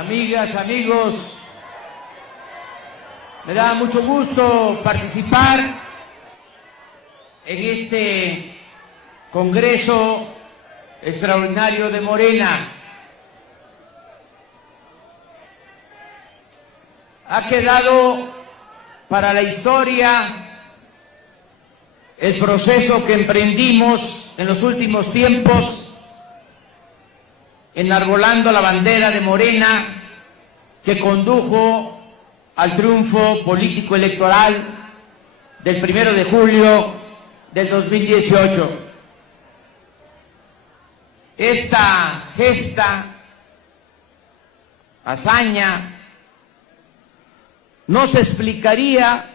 amigas, amigos, me da mucho gusto participar en este Congreso Extraordinario de Morena. Ha quedado para la historia el proceso que emprendimos en los últimos tiempos, enarbolando la bandera de Morena, que condujo al triunfo político electoral del 1 de julio del 2018. Esta gesta, hazaña, no se explicaría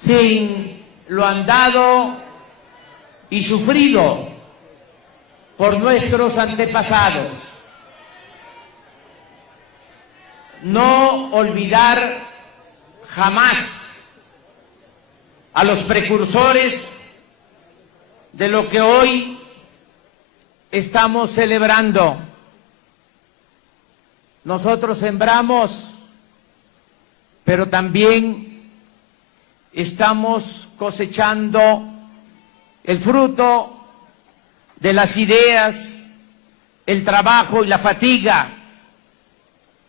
sin lo andado y sufrido por nuestros antepasados. No olvidar jamás a los precursores de lo que hoy estamos celebrando. Nosotros sembramos, pero también estamos cosechando el fruto de las ideas, el trabajo y la fatiga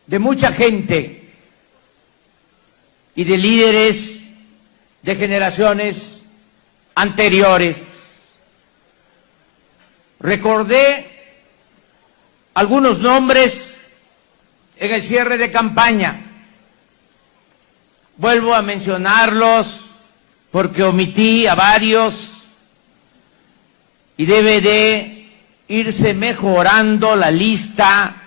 de mucha gente y de líderes de generaciones anteriores. Recordé algunos nombres en el cierre de campaña. Vuelvo a mencionarlos porque omití a varios y debe de irse mejorando la lista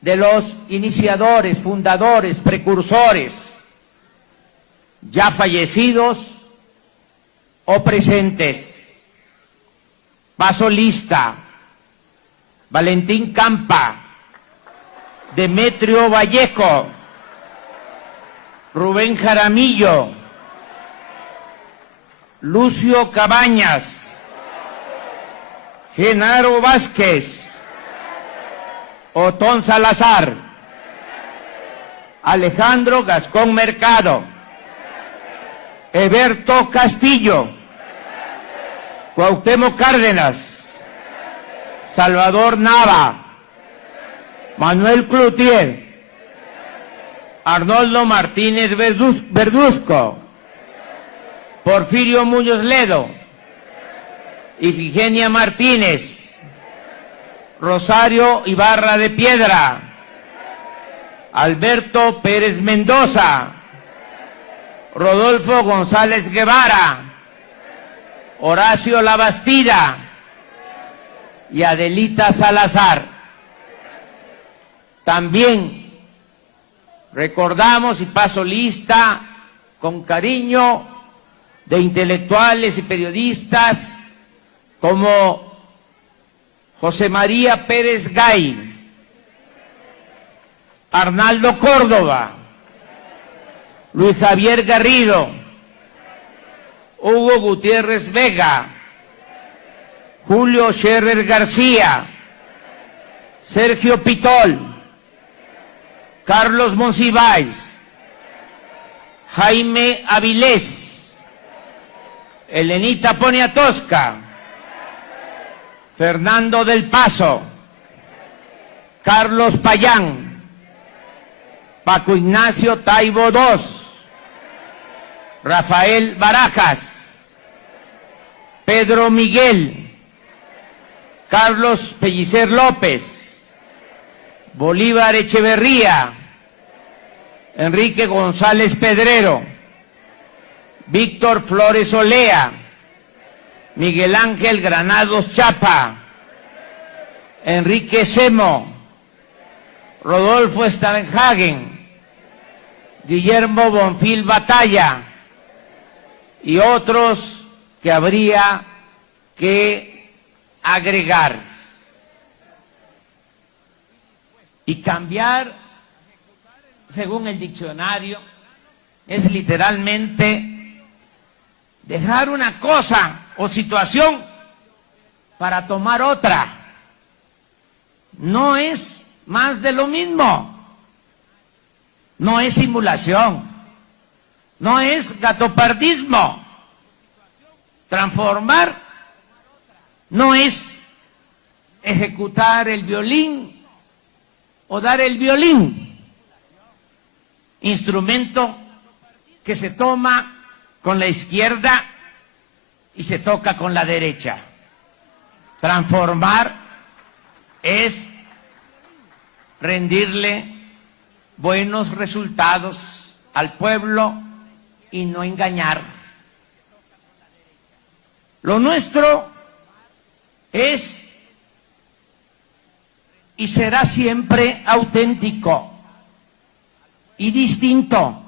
de los iniciadores, fundadores, precursores, ya fallecidos o presentes. Paso lista: Valentín Campa, Demetrio Vallejo, Rubén Jaramillo, Lucio Cabañas, Genaro Vázquez, Otón Salazar, Alejandro Gascón Mercado, Eberto Castillo, Cuauhtémoc Cárdenas, Salvador Nava, Manuel Cloutier, Arnoldo Martínez Verduzco, Porfirio Muñoz Ledo, Ifigenia Martínez, Rosario Ibarra de Piedra, Alberto Pérez Mendoza, Rodolfo González Guevara, Horacio Labastida y Adelita Salazar. También recordamos, y paso lista con cariño, de intelectuales y periodistas como José María Pérez Gay, Arnaldo Córdoba, Luis Javier Garrido, Hugo Gutiérrez Vega, Julio Scherer García, Sergio Pitol, Carlos Monsiváis, Jaime Avilés, Elenita Poniatowska, Fernando del Paso, Carlos Payán, Paco Ignacio Taibo II, Rafael Barajas, Pedro Miguel, Carlos Pellicer López, Bolívar Echeverría, Enrique González Pedrero, Víctor Flores Olea, Miguel Ángel Granados Chapa, Enrique Semo, Rodolfo Stavenhagen, Guillermo Bonfil Batalla y otros que habría que agregar. Y cambiar, según el diccionario, es literalmente dejar una cosa o situación para tomar otra. No es más de lo mismo. No es simulación, no es gatopardismo. Transformar no es ejecutar el violín o dar el violín, instrumento que se toma con la izquierda y se toca con la derecha. Transformar es rendirle buenos resultados al pueblo y no engañar. Lo nuestro es y será siempre auténtico y distinto.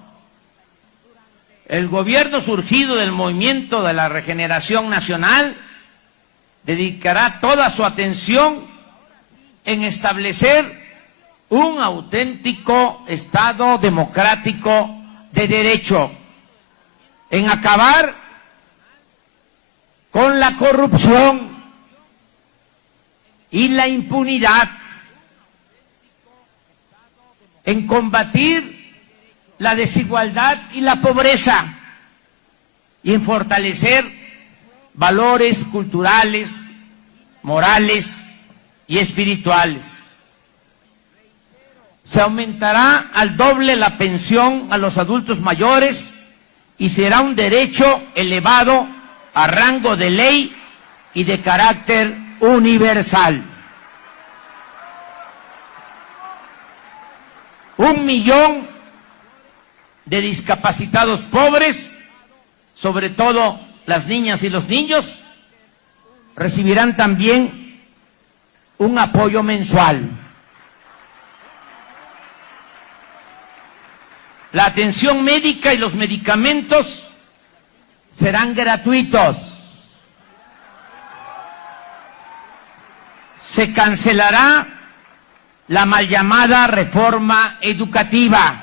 El gobierno surgido del movimiento de la regeneración nacional dedicará toda su atención en establecer un auténtico Estado democrático de derecho, en acabar con la corrupción y la impunidad, en combatir la desigualdad y la pobreza y en fortalecer valores culturales, morales y espirituales. Se aumentará al doble la pensión a los adultos mayores y será un derecho elevado a rango de ley y de carácter universal. 1 millón de discapacitados pobres, sobre todo las niñas y los niños, recibirán también un apoyo mensual. La atención médica y los medicamentos serán gratuitos. Se cancelará la mal llamada reforma educativa.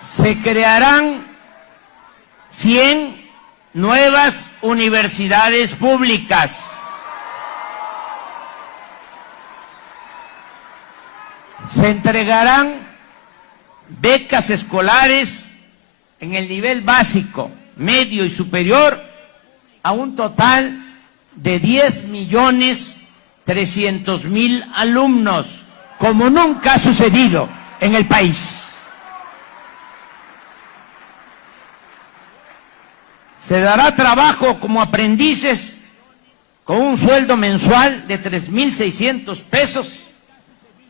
Se crearán 100 nuevas universidades públicas. Se entregarán becas escolares en el nivel básico, medio y superior a un total de 10.300.000 alumnos, como nunca ha sucedido en el país. Se dará trabajo como aprendices con un sueldo mensual de 3.600 pesos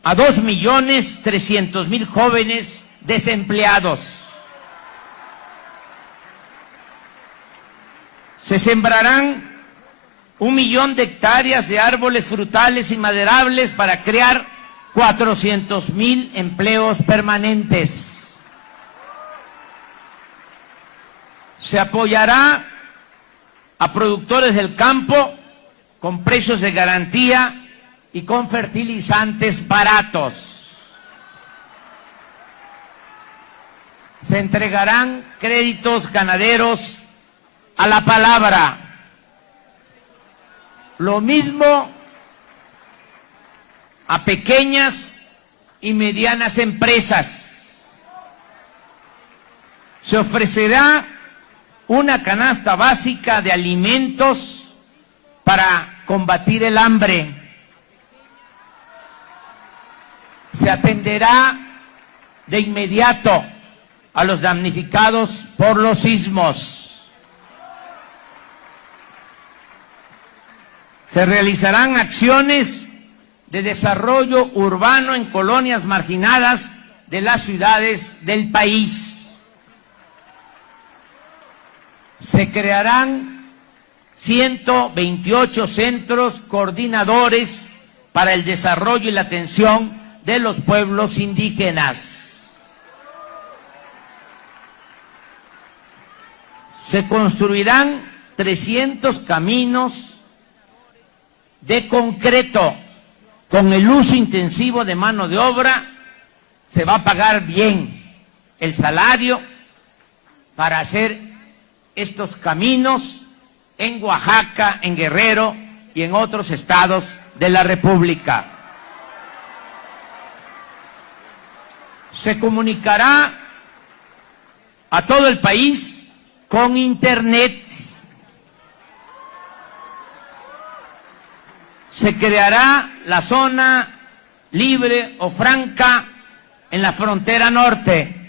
a 2.300.000 jóvenes desempleados. Se sembrarán 1 millón de hectáreas de árboles frutales y maderables para crear 400.000 empleos permanentes. Se apoyará a productores del campo con precios de garantía y con fertilizantes baratos. Se entregarán créditos ganaderos a la palabra. Lo mismo a pequeñas y medianas empresas. Se ofrecerá una canasta básica de alimentos para combatir el hambre. Se atenderá de inmediato a los damnificados por los sismos. Se realizarán acciones de desarrollo urbano en colonias marginadas de las ciudades del país. Se crearán 128 centros coordinadores para el desarrollo y la atención de los pueblos indígenas. Se construirán 300 caminos de concreto. Con el uso intensivo de mano de obra se va a pagar bien el salario para hacer estos caminos en Oaxaca, en Guerrero y en otros estados de la República. Se comunicará a todo el país con Internet. Se creará la zona libre o franca en la frontera norte.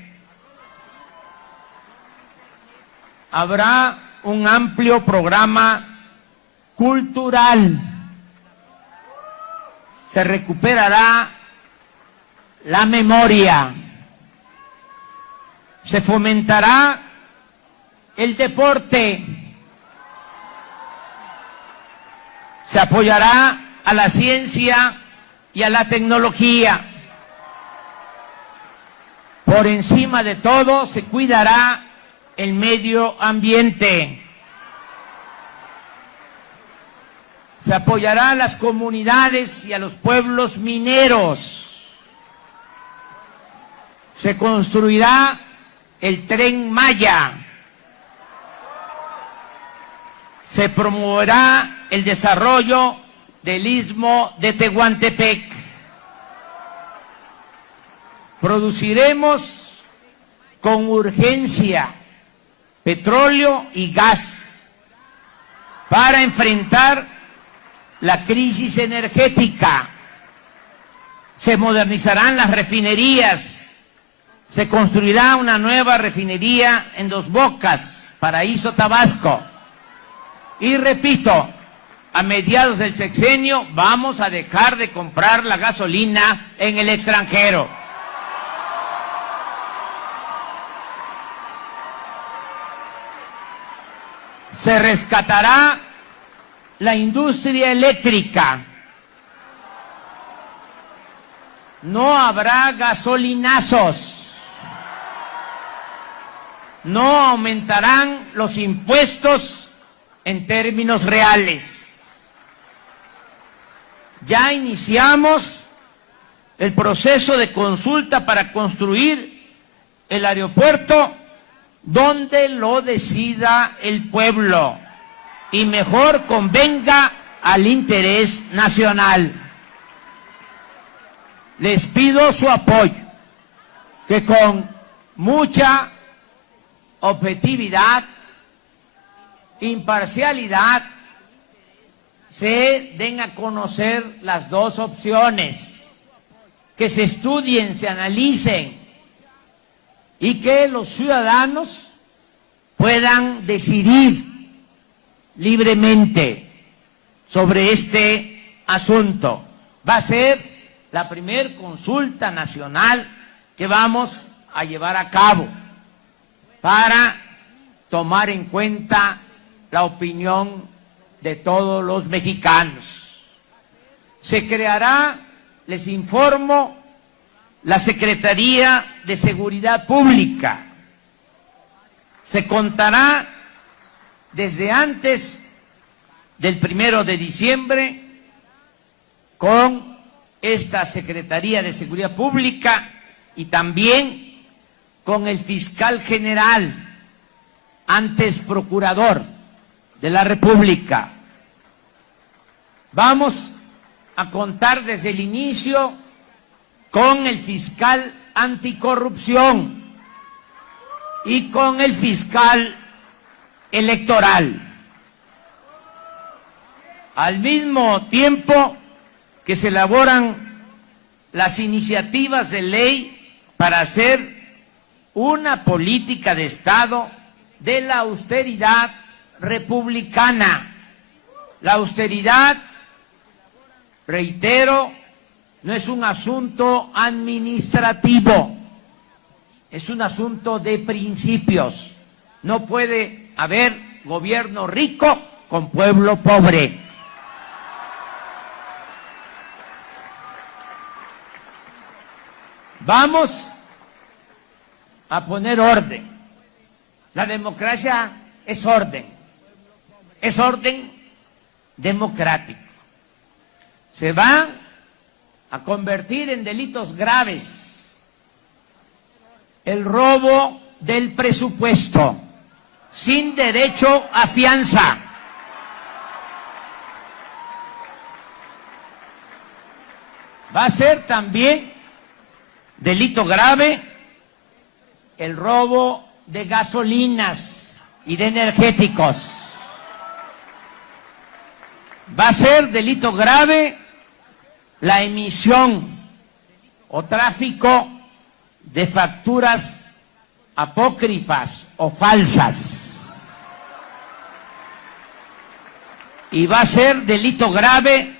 Habrá un amplio programa cultural. Se recuperará la memoria. Se fomentará el deporte. Se apoyará a la ciencia y a la tecnología. Por encima de todo, se cuidará el medio ambiente. Se apoyará a las comunidades y a los pueblos mineros. Se construirá el Tren Maya. Se promoverá el desarrollo del Istmo de Tehuantepec. Produciremos con urgencia petróleo y gas para enfrentar la crisis energética. Se modernizarán las refinerías. Se construirá una nueva refinería en Dos Bocas, Paraíso, Tabasco. Y repito, a mediados del sexenio vamos a dejar de comprar la gasolina en el extranjero. Se rescatará la industria eléctrica. No habrá gasolinazos. No aumentarán los impuestos en términos reales. Ya iniciamos el proceso de consulta para construir el aeropuerto donde lo decida el pueblo y mejor convenga al interés nacional. Les pido su apoyo, que con mucha objetividad, imparcialidad, se den a conocer las dos opciones, que se estudien, se analicen y que los ciudadanos puedan decidir libremente sobre este asunto. Va a ser la primer consulta nacional que vamos a llevar a cabo para tomar en cuenta la opinión de todos los mexicanos. Se creará, les informo, la Secretaría de Seguridad Pública. Se contará desde antes del 1 de diciembre con esta Secretaría de Seguridad Pública y también con el fiscal general, antes procurador de la República. Vamos a contar desde el inicio con el fiscal anticorrupción y con el fiscal electoral. Al mismo tiempo que se elaboran las iniciativas de ley para hacer una política de Estado de la austeridad republicana. La austeridad, reitero, no es un asunto administrativo, es un asunto de principios. No puede haber gobierno rico con pueblo pobre. Vamos a poner orden. La democracia es orden democrático. Se va a convertir en delitos graves el robo del presupuesto sin derecho a fianza. Va a ser también delito grave el robo de gasolinas y de energéticos. Va a ser delito grave la emisión o tráfico de facturas apócrifas o falsas. Y va a ser delito grave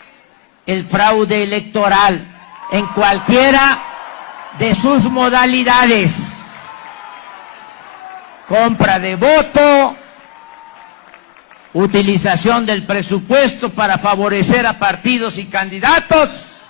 el fraude electoral en cualquiera de sus modalidades. Compra de voto, utilización del presupuesto para favorecer a partidos y candidatos,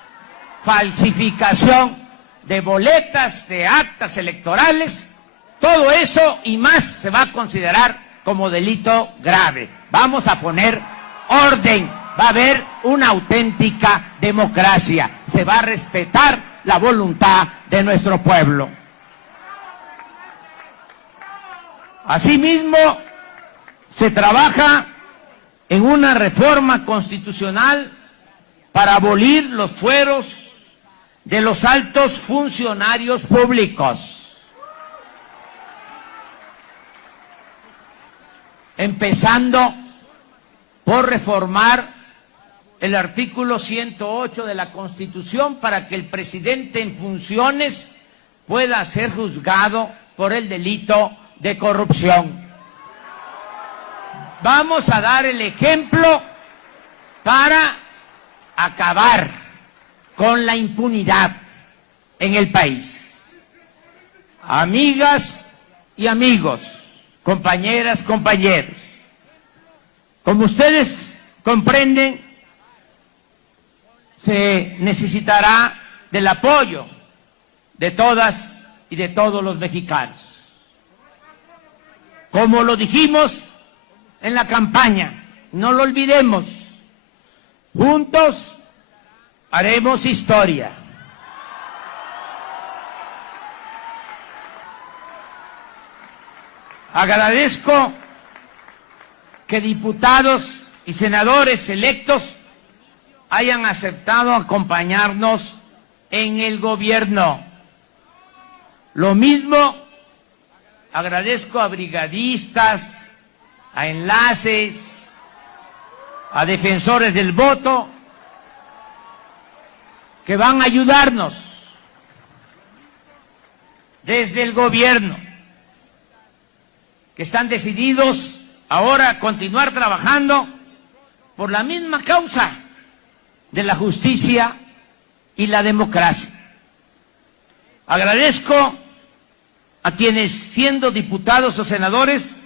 falsificación de boletas, de actas electorales, todo eso y más se va a considerar como delito grave. Vamos a poner orden, va a haber una auténtica democracia, se va a respetar la voluntad de nuestro pueblo. Asimismo, se trabaja en una reforma constitucional para abolir los fueros de los altos funcionarios públicos, empezando por reformar el artículo 108 de la Constitución para que el presidente en funciones pueda ser juzgado por el delito de corrupción. Vamos a dar el ejemplo para acabar con la impunidad en el país. Amigas y amigos, compañeras, compañeros, como ustedes comprenden, se necesitará del apoyo de todas y de todos los mexicanos. Como lo dijimos en la campaña, no lo olvidemos, juntos haremos historia. Agradezco que diputados y senadores electos hayan aceptado acompañarnos en el gobierno. Lo mismo agradezco a brigadistas, a enlaces, a defensores del voto, que van a ayudarnos desde el gobierno, que están decididos ahora a continuar trabajando por la misma causa de la justicia y la democracia. Agradezco a quienes, siendo diputados o senadores,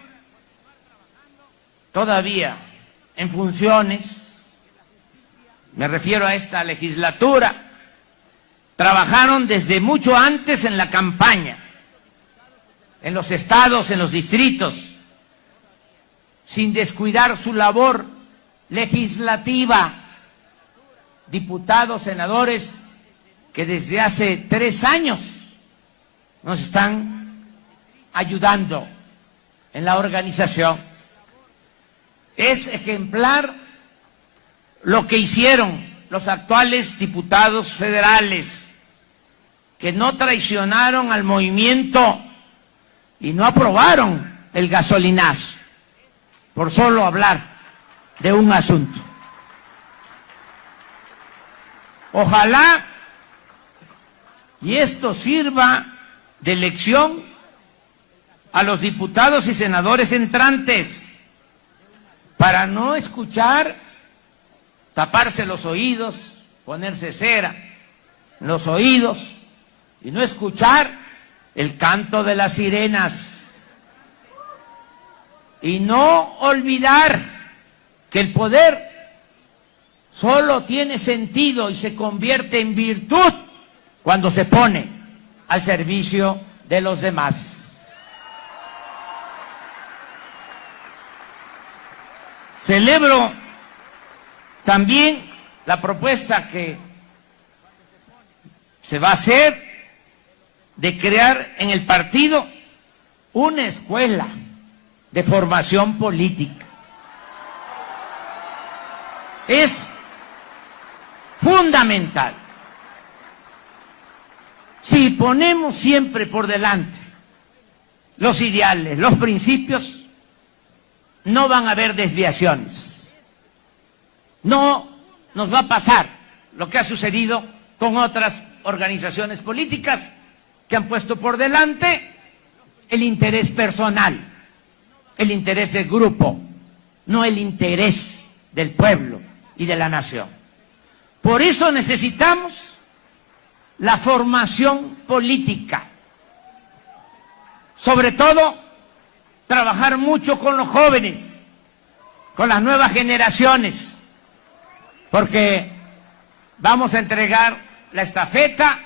todavía en funciones, me refiero a esta legislatura, trabajaron desde mucho antes en la campaña, en los estados, en los distritos, sin descuidar su labor legislativa. Diputados, senadores, que desde hace 3 años nos están ayudando en la organización. Es ejemplar lo que hicieron los actuales diputados federales, que no traicionaron al movimiento y no aprobaron el gasolinazo, por solo hablar de un asunto. Ojalá y esto sirva de lección a los diputados y senadores entrantes para no escuchar, taparse los oídos, ponerse cera en los oídos y no escuchar el canto de las sirenas. Y no olvidar que el poder solo tiene sentido y se convierte en virtud cuando se pone al servicio de los demás. Celebro también la propuesta que se va a hacer de crear en el partido una escuela de formación política. Es fundamental Si ponemos siempre por delante los ideales, los principios, no van a haber desviaciones. No nos va a pasar lo que ha sucedido con otras organizaciones políticas que han puesto por delante el interés personal, el interés del grupo, no el interés del pueblo y de la nación. Por eso necesitamos la formación política. Sobre todo, trabajar mucho con los jóvenes, con las nuevas generaciones, porque vamos a entregar la estafeta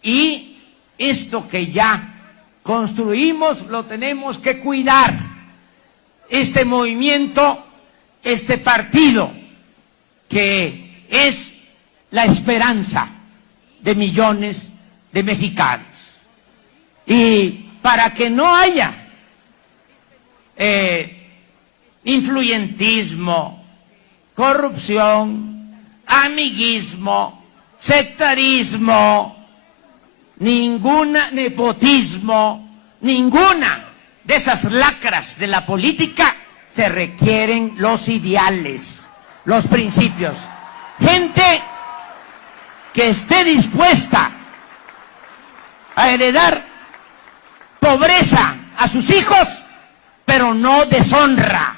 y esto que ya construimos lo tenemos que cuidar. Este movimiento, este partido, que es la esperanza de millones de mexicanos. Y para que no haya influyentismo, corrupción, amiguismo, sectarismo, nepotismo, ninguna de esas lacras de la política, se requieren los ideales, los principios. Gente que esté dispuesta a heredar pobreza a sus hijos, pero no deshonra.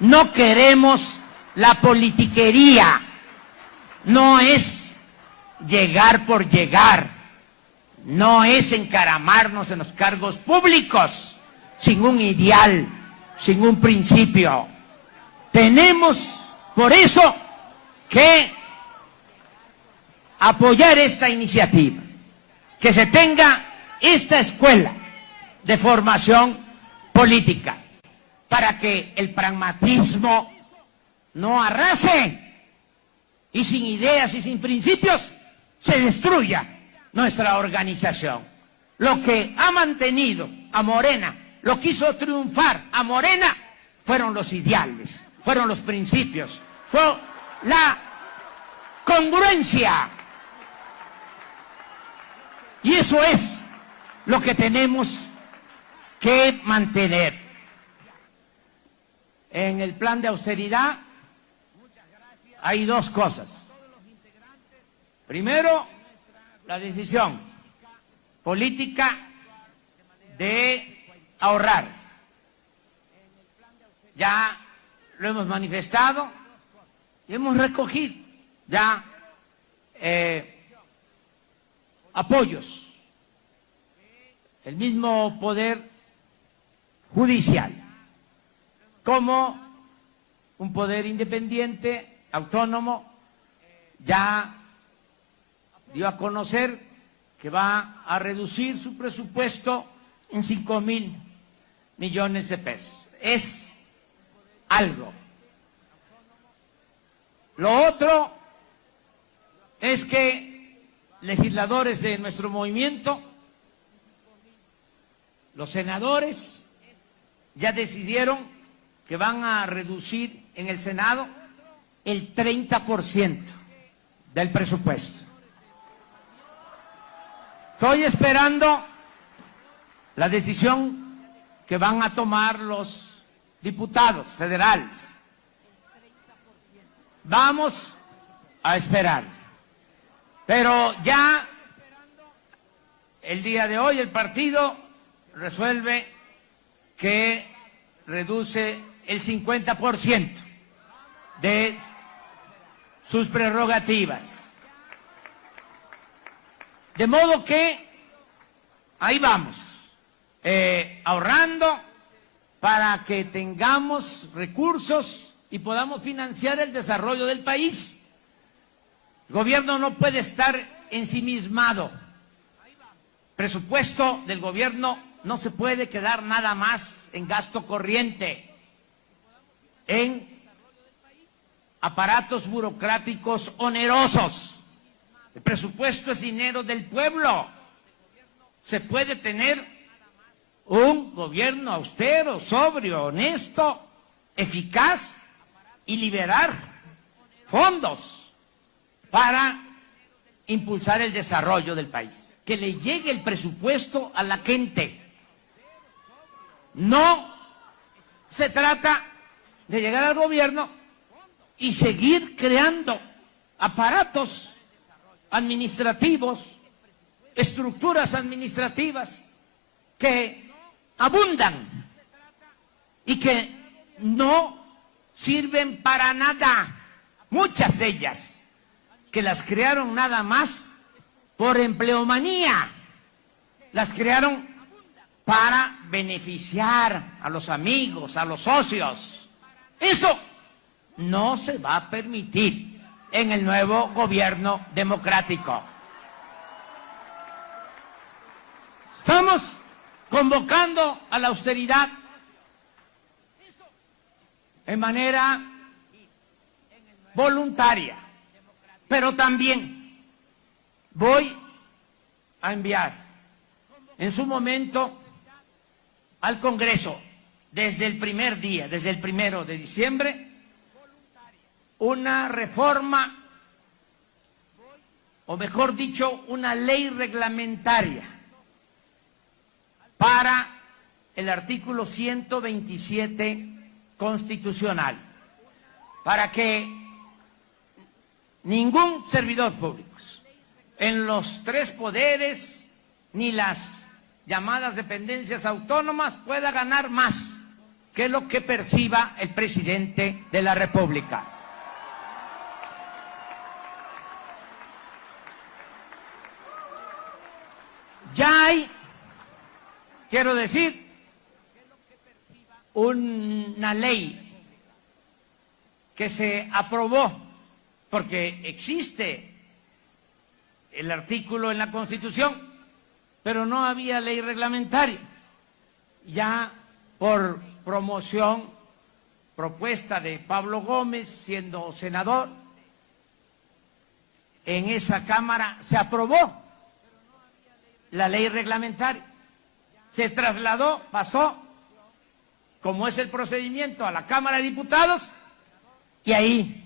No queremos la politiquería, no es llegar por llegar, no es encaramarnos en los cargos públicos sin un ideal, sin un principio. Tenemos por eso que apoyar esta iniciativa, que se tenga esta escuela de formación política, para que el pragmatismo no arrase y sin ideas y sin principios se destruya nuestra organización. Lo que ha mantenido a Morena, lo que hizo triunfar a Morena, fueron los ideales, fueron los principios, fue la congruencia. Y eso es lo que tenemos que mantener. En el plan de austeridad hay dos cosas. Primero, la decisión política de ahorrar. Ya lo hemos manifestado y hemos recogido ya apoyos. El mismo Poder Judicial, como un poder independiente, autónomo, ya dio a conocer que va a reducir su presupuesto en 5,000 millones de pesos. Es algo. Lo otro es que legisladores de nuestro movimiento, los senadores, ya decidieron que van a reducir en el Senado el 30% del presupuesto. Estoy esperando la decisión que van a tomar los diputados federales. Vamos a esperar. Pero ya el día de hoy el partido resuelve que reduce el 50% de sus prerrogativas. De modo que ahí vamos, ahorrando para que tengamos recursos y podamos financiar el desarrollo del país. El gobierno no puede estar ensimismado. Presupuesto del gobierno no se puede quedar nada más en gasto corriente, en aparatos burocráticos onerosos. El presupuesto es dinero del pueblo. Se puede tener un gobierno austero, sobrio, honesto, eficaz y liberar fondos para impulsar el desarrollo del país, que le llegue el presupuesto a la gente. No se trata de llegar al gobierno y seguir creando aparatos administrativos, estructuras administrativas que abundan y que no sirven para nada. Muchas de ellas que las crearon nada más por empleomanía, las crearon para beneficiar a los amigos, a los socios. Eso no se va a permitir en el nuevo gobierno democrático. Estamos convocando a la austeridad de manera voluntaria, pero también voy a enviar en su momento al Congreso, desde el primer día, desde el 1 de diciembre, una reforma, o mejor dicho, una ley reglamentaria para el artículo 127 constitucional, para que ningún servidor público en los 3 poderes ni las llamadas dependencias autónomas pueda ganar más que lo que perciba el presidente de la República. Ya hay, quiero decir, una ley que se aprobó, porque existe el artículo en la Constitución, pero no había ley reglamentaria. Ya por promoción, propuesta de Pablo Gómez, siendo senador, en esa Cámara se aprobó la ley reglamentaria. Se trasladó, pasó, como es el procedimiento, a la Cámara de Diputados, y ahí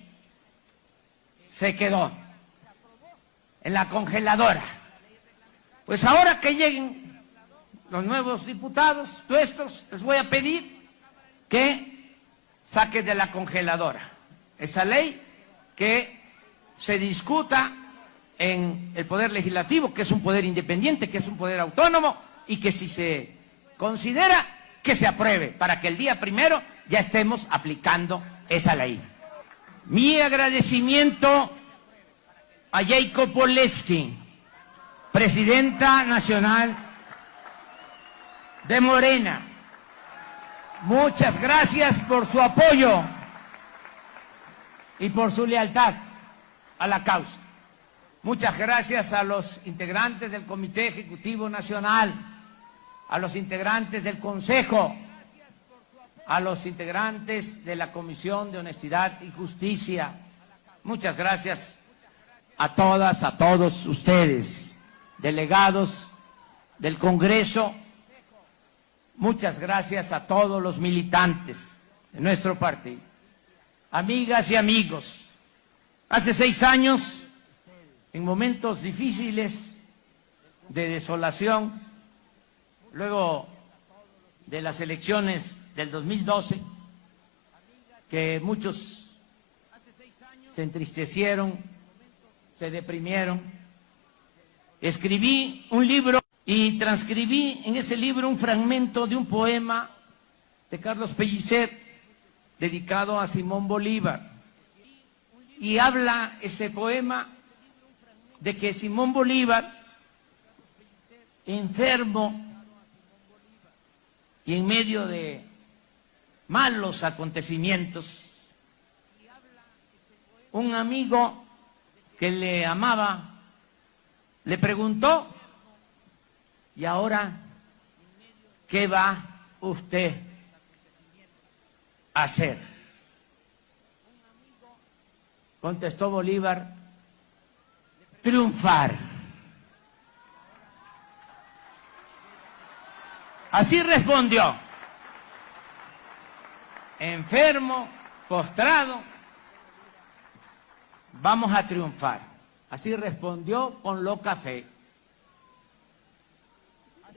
se quedó en la congeladora. Pues ahora que lleguen los nuevos diputados nuestros, les voy a pedir que saquen de la congeladora esa ley, que se discuta en el Poder Legislativo, que es un poder independiente, que es un poder autónomo, y que si se considera, que se apruebe, para que el día 1 ya estemos aplicando esa ley. Mi agradecimiento a Jacob Polewski, presidenta nacional de Morena. Muchas gracias por su apoyo y por su lealtad a la causa. Muchas gracias a los integrantes del Comité Ejecutivo Nacional, a los integrantes del Consejo, a los integrantes de la Comisión de Honestidad y Justicia. Muchas gracias a todas, a todos ustedes, delegados del Congreso. Muchas gracias a todos los militantes de nuestro partido. Amigas y amigos, hace 6 años, en momentos difíciles de desolación, luego de las elecciones del 2012, que muchos se entristecieron, se deprimieron, escribí un libro y transcribí en ese libro un fragmento de un poema de Carlos Pellicer dedicado a Simón Bolívar. Y habla ese poema de que Simón Bolívar, enfermo y en medio de malos acontecimientos, un amigo que le amaba le preguntó: ¿y ahora qué va usted a hacer? Contestó Bolívar: triunfar. Así respondió, enfermo, postrado, vamos a triunfar. Así respondió con loca fe.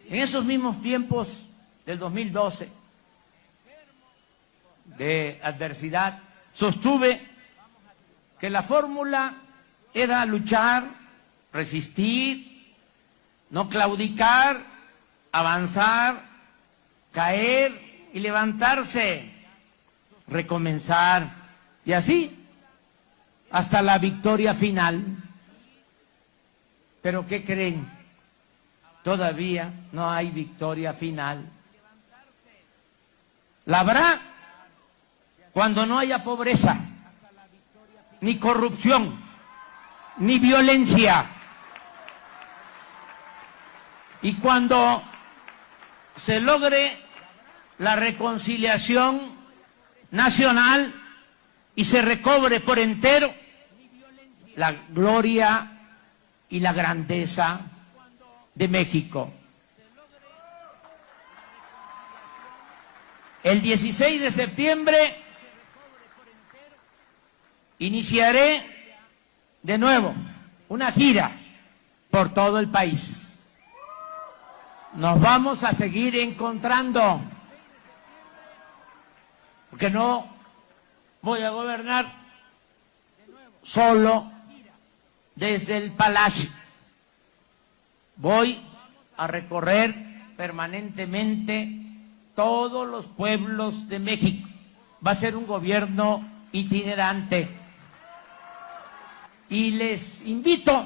En esos mismos tiempos del 2012, de adversidad, sostuve que la fórmula era luchar, resistir, no claudicar, avanzar, caer y levantarse, recomenzar, y así hasta la victoria final. ¿Pero qué creen? Todavía no hay victoria final. La habrá cuando no haya pobreza, ni corrupción, ni violencia. Y cuando se logre la reconciliación nacional y se recobre por entero la gloria y la grandeza de México. El 16 de septiembre iniciaré de nuevo una gira por todo el país. Nos vamos a seguir encontrando, porque no voy a gobernar solo desde el palacio. Voy a recorrer permanentemente todos los pueblos de México. Va a ser un gobierno itinerante. Y les invito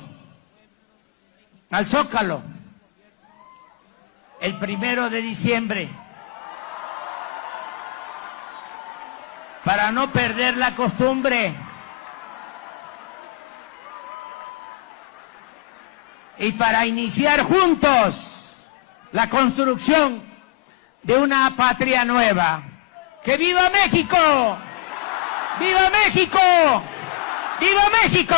al Zócalo el 1 de diciembre para no perder la costumbre. Y para iniciar juntos la construcción de una patria nueva. ¡Que viva México! ¡Viva México! ¡Viva México!